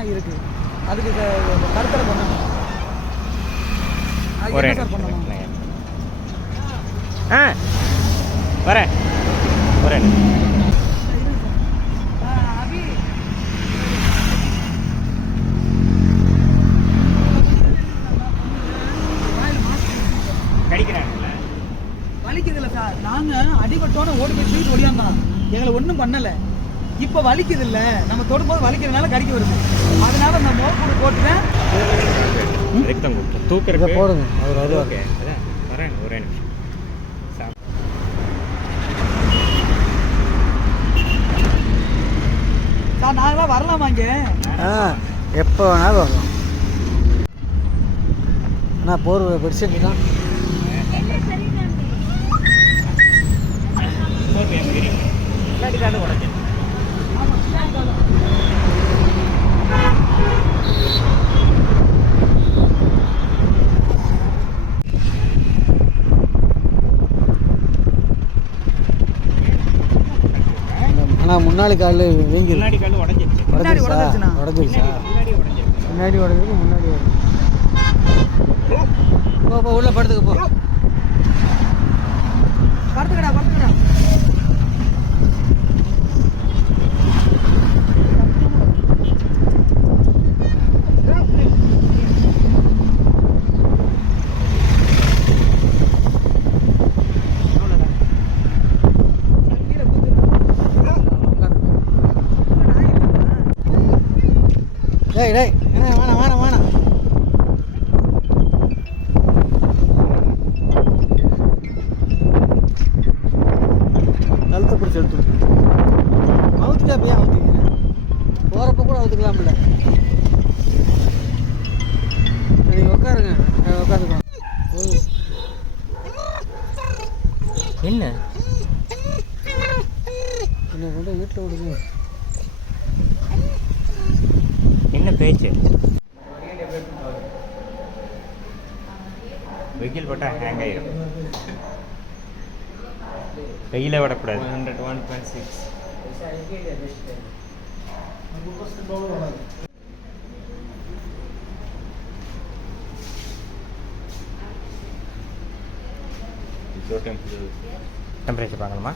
ஆகியிருக்கு. அதுக்கு கருத்தடை பண்ணணும். அது என்ன சார் பண்ணணும்? வரேன் வலிக்குதுல்ல சார், நாங்கள் அடிபட்டோன்னு ஓடி போய் தூக்கிட்டு ஓடியாந்தான், எங்களை ஒன்றும் பண்ணலை. இப்போ வலிக்குது இல்லை, நம்ம தொடும்போது வலிக்கிறதுனால கடிக்க வருது. அதனால நான் மோப்போடு போட்டுட்டேன். தூக்கிறத போடுங்க. அவர் ஓகே வரேன் ஒரே நிமிஷம். சார் நாங்களாம் வரலாமா இங்கே? எப்போ வேணாலும் வரலாம். ஆனால் போர்வை பெருசு தான். உடஞ்சேன். ஆனால் முன்னாடி கால் வீங்கி, முன்னாடி கால் உடஞ்சிருச்சு. உடஞ்சிருச்சா? உடஞ்சிருச்சா? முன்னாடி உடஞ்சிருக்கு. முன்னாடி போ உள்ள படுத்துக்க போ. படுத்துக்கடா. டேய் வேணாம். கழுத்தை பிடிச்சி எடுத்து அவுத்துட்டா போய் அவுத்துங்க. போகிறப்ப கூட அவுத்துக்கலாம்ல. நீங்கள் உட்காருங்க, உட்காந்துக்கலாம். என்ன கொண்டு வீட்டில் விடுங்க. என்ன பேச்சு? வெயில் போட்டால் ஹேங் ஆகிடும். வெயில விடக்கூடாது. 101.6. டெம்பரேச்சர் பார்க்கணுமா?